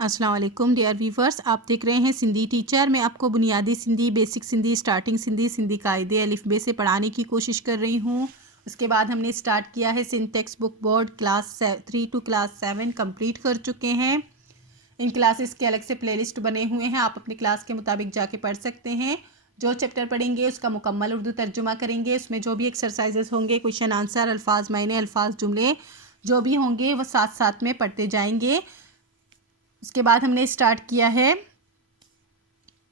अस्सलाम वालेकुम dear viewers, आप देख रहे हैं सिंधी टीचर। मैं आपको बुनियादी सिंधी, बेसिक सिंधी, स्टार्टिंग सिंधी, सिंधी कायदे अलिफ बे से पढ़ाने की कोशिश कर रही हूँ। उसके बाद हमने स्टार्ट किया है Sindh text book board class 3 to class 7 complete कर चुके हैं। इन क्लासेस के अलग से प्लेलिस्ट बने हुए हैं, आप अपनी क्लास के मुताबिक जाके पढ़ सकते हैं। जो चैप्टर पढ़ेंगे उसका मुकम्मल उर्दू तर्जुमा करेंगे। उसमें जो भी एक्सरसाइजेस होंगे, क्वेश्चन आंसर, अल्फाज मायने, अल्फाज जुमले जो भी होंगे वो साथ साथ में पढ़ते जाएंगे। उसके बाद हमने स्टार्ट किया है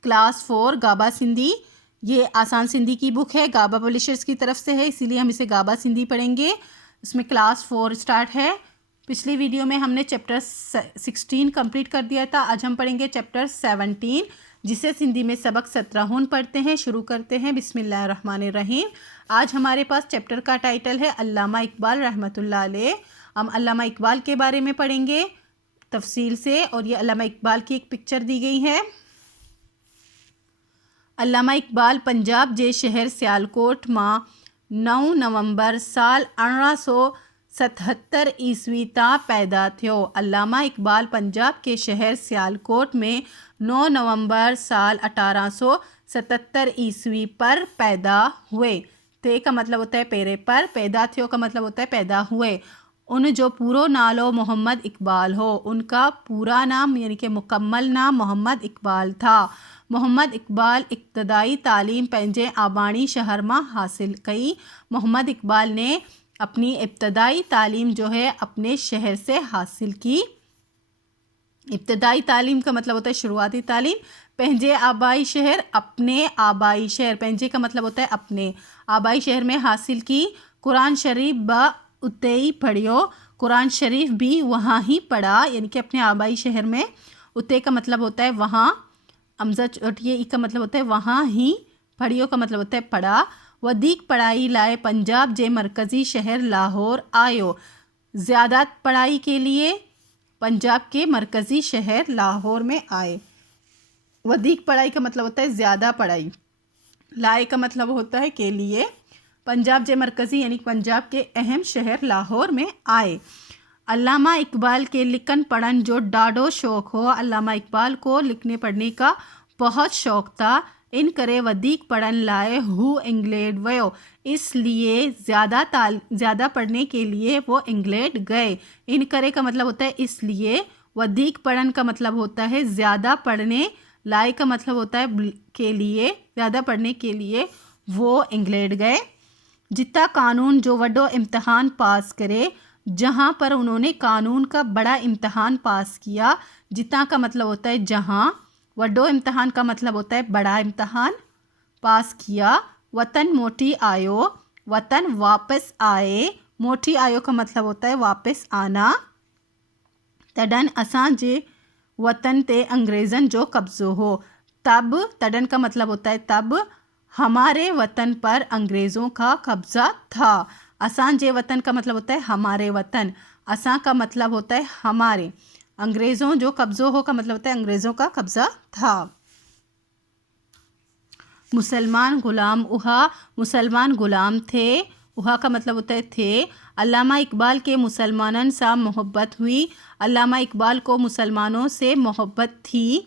क्लास 4 गाबा सिंधी। ये आसान सिंधी की बुक है, गाबा पब्लिशर्स की तरफ से है, इसीलिए हम इसे गाबा सिंधी पढ़ेंगे। इसमें क्लास 4 स्टार्ट है। पिछली वीडियो में हमने चैप्टर 16 कंप्लीट कर दिया था। आज हम पढ़ेंगे चैप्टर 17, जिसे सिंधी में सबक 17 पढ़ते हैं। शुरू करते हैं बिस्मिल्लाहिर्रहमानिर्रहीम। आज हमारे पास चैप्टर का टाइटल है अल्लामा इकबाल रहमतुल्लाह अलैह। हम अल्लामा इकबाल के बारे में पढ़ेंगे तफसील से, और ये अल्लामा इकबाल की एक पिक्चर दी गई है। अल्लामा इकबाल पंजाब जे शहर सियालकोट मां 9 नवंबर साल 1877 ईस्वी ता पैदा थियो। अल्लामा इकबाल पंजाब के शहर सियालकोट में 9 नवंबर साल 1877 ईस्वी पर पैदा हुए। ते का मतलब होता है पेरे पर, पैदा थियो का मतलब होता है पैदा हुए। उन जो पूरो नालो मोहम्मद इकबाल हो, उनका पूरा नाम यानी कि मुकम्मल नाम मोहम्मद इकबाल था। मोहम्मद इकबाल इब्तदाई तालीम पंहिंजे आबाणी शहर में हासिल कई। मोहम्मद इकबाल ने अपनी इब्तदाई तालीम जो है अपने शहर से हासिल की। इब्तदाई तालीम का मतलब होता है शुरुआती तालीम। पंहिंजे आबाई शहर, अपने आबाई शहर, पंहिंजे का मतलब होता है अपने आबाई शहर में हासिल की। कुरान शरीफ ब उते ही पढ़ियो, कुरान शरीफ भी वहाँ ही पढ़ा, यानी कि अपने आबाई शहर में। उते का मतलब होता है वहाँ, अमजा चोटिए ई का मतलब होता है वहाँ ही, पढ़ियो का मतलब होता है पढ़ा। वधीक पढ़ाई लाए पंजाब जे मरकज़ी शहर लाहौर आयो। ज़्यादा पढ़ाई के लिए पंजाब के मरकज़ी शहर लाहौर में आए। वधीक पढ़ाई का मतलब होता है ज़्यादा पढ़ाई, लाए का मतलब होता है के लिए। पंजाब जे मरकज़ी यानी पंजाब के अहम शहर लाहौर में आए। अल्लामा इकबाल के लिखन पढ़न जो डाढ़ो शौक़ हो। अल्लामा इकबाल को लिखने पढ़ने का बहुत शौक़ था। इन करे वधीक पढ़न लाए हु इंग्लैंड वयो, इसलिए ज़्यादा पढ़ने के लिए वो इंग्लैंड गए। इन करे का मतलब होता है इसलिए, वधीक पढ़न का मतलब होता है ज़्यादा पढ़ने, लाए का मतलब होता है के लिए, ज़्यादा पढ़ने के लिए वो इंग्लैंड गए। जितना कानून जो वडो इम्तहान पास करे, जहाँ पर उन्होंने कानून का बड़ा इम्तहान पास किया। जितना का मतलब होता है जहाँ, वडो इम्तहान का मतलब होता है बड़ा इम्तहान पास किया। वतन मोटी आयो, वतन वापस आए, मोटी आयो का मतलब होता है वापस आना। तडन असां जे वतन ते अंग्रेज़न जो कब्ज़ो हो। तब, तडन का मतलब होता है तब, हमारे वतन पर अंग्रेज़ों का कब्ज़ा था। असां जे वतन का मतलब होता है हमारे वतन, असां का मतलब होता है हमारे, अंग्रेज़ों जो कब्ज़ो हो का मतलब होता है अंग्रेज़ों का कब्ज़ा था। मुसलमान ग़ुलाम उहा, मुसलमान ग़ुलाम थे, उहा का मतलब होता है थे। अल्लामा इकबाल के मुसलमानन सा मोहब्बत हुई। अल्लामा इकबाल को मुसलमानों से मोहब्बत थी।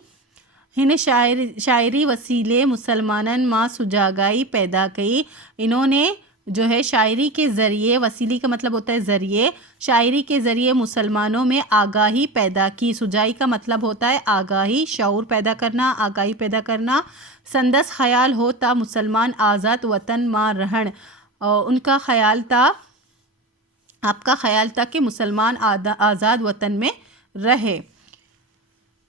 हिन शायरी वसीले मुसलमानन मां सुजागाई पैदा कई। इन्होंने जो है शायरी के ज़रिए, वसीली का मतलब होता है ज़रिए, शायरी के ज़रिए मुसलमानों में आगाही पैदा की। सुजाई का मतलब होता है आगाही, शऊर पैदा करना, आगाही पैदा करना। संदस ख्याल होता मुसलमान आज़ाद वतन मां रहन, उनका ख्याल था, आपका ख्याल था कि मुसलमान आज़ाद वतन में रहे।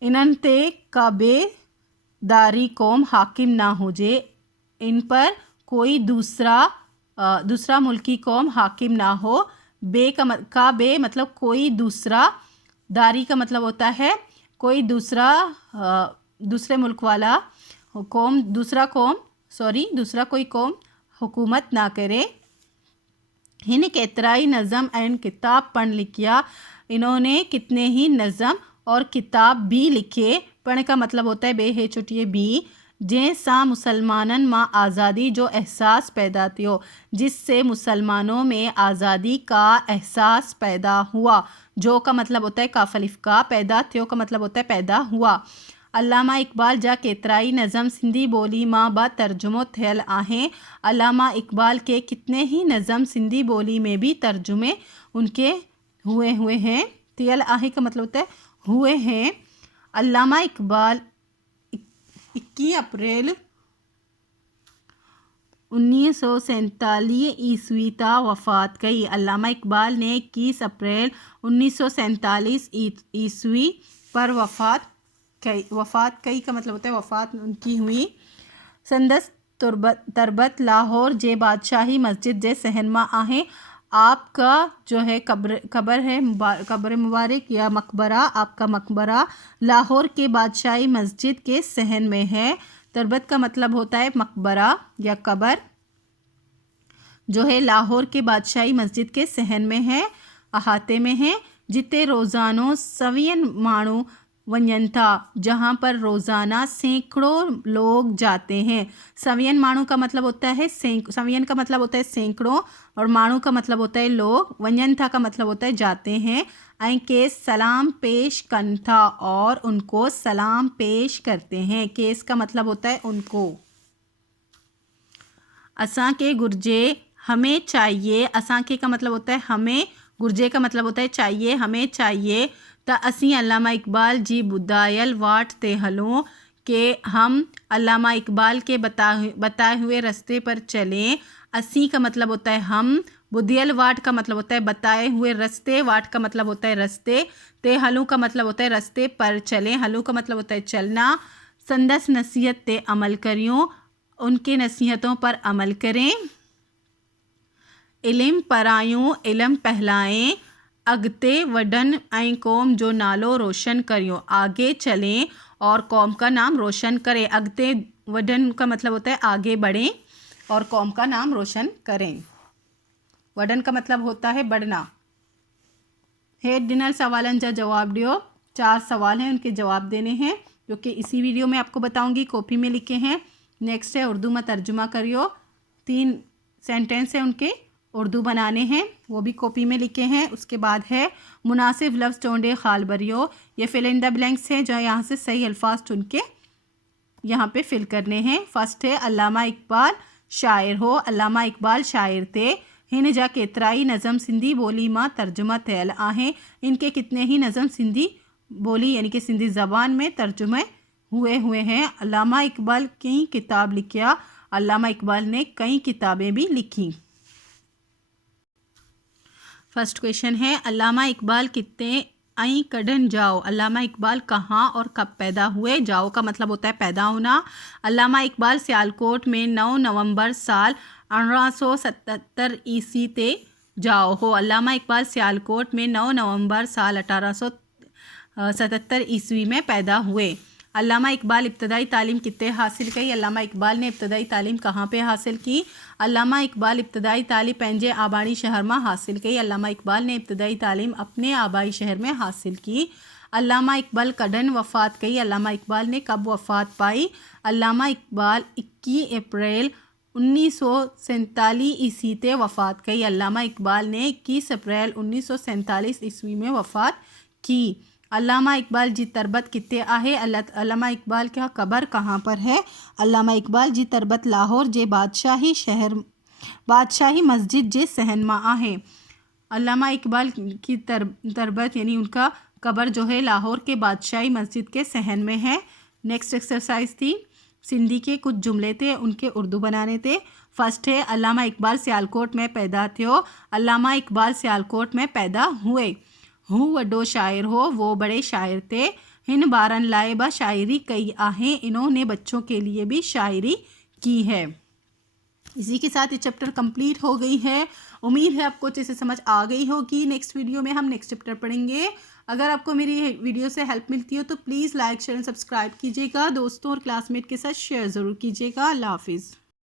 इन्हन ते काबेदारी कौम हाकिम ना हो जे, इन पर कोई दूसरा मुल्की कौम हाकिम ना हो। का बे मतलब कोई दूसरा, दारी का मतलब होता है कोई दूसरे मुल्क वाला, कौम दूसरा कोई कौम हुकूमत ना करे। हिन केतराई नज़म एंड किताब पढ़ लिखिया। इन्होंने कितने ही नज़म और किताब भी लिखे। पढ़ने का मतलब होता है बे है चुटिए बी। जैसा मुसलमानन माँ आज़ादी जो एहसास पैदा थियो, जिससे मुसलमानों में आज़ादी का एहसास पैदा हुआ। जो का मतलब होता है काफ अलिफ का, पैदा थियो का मतलब होता है पैदा हुआ। अल्लामा इकबाल जा केतिराई नज़म सिंधी ॿोली मां बि तर्जुमो थियल आहे। अल्लामा इकबाल के कितने ही नज़म सिंधी ॿोली में भी तर्जुमे उनके हुए हैं। थियल आहे का मतलब होता है हुए हैं। अल्लामा इकबाल 21 अप्रैल 1947 ईस्वी ता वफ़ात कई। अल्लामा इकबाल ने 21 अप्रैल 1947 ईस्वी पर वफ़ात कई का मतलब होता है वफ़ात उनकी हुई। संदस तरबत लाहौर जे बादशाही मस्जिद जे सहन में आहे। आपका जो है कब्र है कब्र मुबारक या मकबरा, आपका मकबरा लाहौर के बादशाही मस्जिद के सहन में है। तरबत का मतलब होता है मकबरा या कब्र, जो है लाहौर के बादशाही मस्जिद के सहन में है, अहाते में है। जिते रोज़ानो सवियन माणू वंजन था, जहाँ पर रोज़ाना सैकड़ों लोग जाते हैं। सवियन माणू का मतलब होता है सवियन का मतलब होता है सैकड़ों, और माणू का मतलब होता है लोग। वंजन था का मतलब होता है जाते हैं। ऐं केस सलाम पेश कन था, और उनको सलाम पेश करते हैं। केस का मतलब होता है उनको। असां के गुर्जे हमें चाहिए, असां के का मतलब होता है हमें, गुर्जे का मतलब होता है चाहिए, हमें चाहिए। त असी अल्लामा इकबाल जी बुदायल वाट ते हलों, कि हम अल्लामा इकबाल के बताए हुए रास्ते पर चलें। असी का मतलब होता है हम, बुदियल वाट का मतलब होता है बताए हुए रास्ते, वाट का मतलब होता है रास्ते, ते हलू का मतलब होता है रास्ते पर चलें, हलू का मतलब होता है चलना। संदस नसीहत ते अमल करियो, उनके नसीहतों पर अमल करें। इल्म परायूं इल्म पहलाएं, अगते वडन ऐं कौम जो नालो रोशन करियो, आगे चलें और कौम का नाम रोशन करें। अगते वडन का मतलब होता है आगे बढ़ें और कौम का नाम रोशन करें। वडन का मतलब होता है बढ़ना। हेड डिनर सवालन जा जवाब दियो। 4 सवाल हैं, उनके जवाब देने हैं, जो कि इसी वीडियो में आपको बताऊंगी। कॉपी में लिखे हैं। नेक्स्ट है उर्दू में तर्जुमा करियो। 3 सेंटेंस है उनके उर्दू बनाने हैं, वो भी कॉपी में लिखे हैं। उसके बाद है मुनासिब लफ्ज़ चोंडे खाल भरियो। ये फिल इन द ब्लैंक्स है, जो यहाँ से सही अल्फाज चुन के यहाँ पे फिल करने हैं। फर्स्ट है अल्लामा इकबाल शायर हो। अल्लामा इकबाल शायर थे। हिन जा केतिराई नज़म सिंधी ॿोली मां तर्जुमा थियल आहे। इनके कितने ही नज़म सिंधी बोली यानी कि सिंधी ज़बान में तर्जुमे हुए हैं। अल्लामा इकबाल कई किताब लिखिया। अल्लामा इकबाल ने कई किताबें भी लिखी। फर्स्ट क्वेश्चन है अल्लामा इकबाल कितने आई कढ़न जाओ। अल्लामा इकबाल कहाँ और कब पैदा हुए। जाओ का मतलब होता है पैदा होना। अल्लामा इकबाल सियालकोट में 9 नवंबर साल 1877 ईस्वी ते जाओ हो। अल्लामा इकबाल सियालकोट में 9 नवंबर साल 1877 ईस्वी में पैदा हुए। अल्लामा इकबाल इब्तदाई तालीम कितने हासिल की। अल्लामा इकबाल ने इब्तदाई तालीम कहाँ पे हासिल की। अल्लामा इकबाल इब्तदाई तालीम पंहिंजे आबादी शहर में हासिल की। अल्लामा इकबाल ने इब्तदाई तालीम अपने आबाई शहर में हासिल की। अल्लामा इकबाल कदन वफ़ात की। अल्लामा इकबाल ने कब वफ़ात पाई। अल्लामा इकबाल 21 अप्रैल 1947 ईस्वी ते वफ़ात की। अल्लामा इकबाल ने 21 अप्रैल 1947 ईस्वी में वफ़ात की। अल्लामा इकबाल जी तरबत कितने आहे। अल्लामा इकबाल का कब्र कहाँ पर है। अल्लामा इकबाल जी तरबत लाहौर जे बादशाही मस्जिद जे सहन में आहे। अल्लामा इकबाल की तरबत यानी उनका कब्र जो है लाहौर के बादशाही मस्जिद के सहन में है। नेक्स्ट एक्सरसाइज थी सिंधी के कुछ जुमले थे, उनके उर्दू बनाने थे। फर्स्ट है अल्लामा इकबाल सियालकोट में पैदा थियो। अल्लामा इकबाल सियालकोट में पैदा हुए। हूँ वडो शायर हो, वो बड़े शायर थे। हिन बारन लाए बा शायरी कई आहे। इन्होंने बच्चों के लिए भी शायरी की है। इसी के साथ ये चैप्टर कंप्लीट हो गई है। उम्मीद है आपको अच्छे से समझ आ गई होगी। नेक्स्ट वीडियो में हम नेक्स्ट चैप्टर पढ़ेंगे। अगर आपको मेरी वीडियो से हेल्प मिलती हो तो please like share and subscribe कीजिएगा। दोस्तों और क्लासमेट के साथ शेयर ज़रूर कीजिएगा। अल्लाह हाफिज़।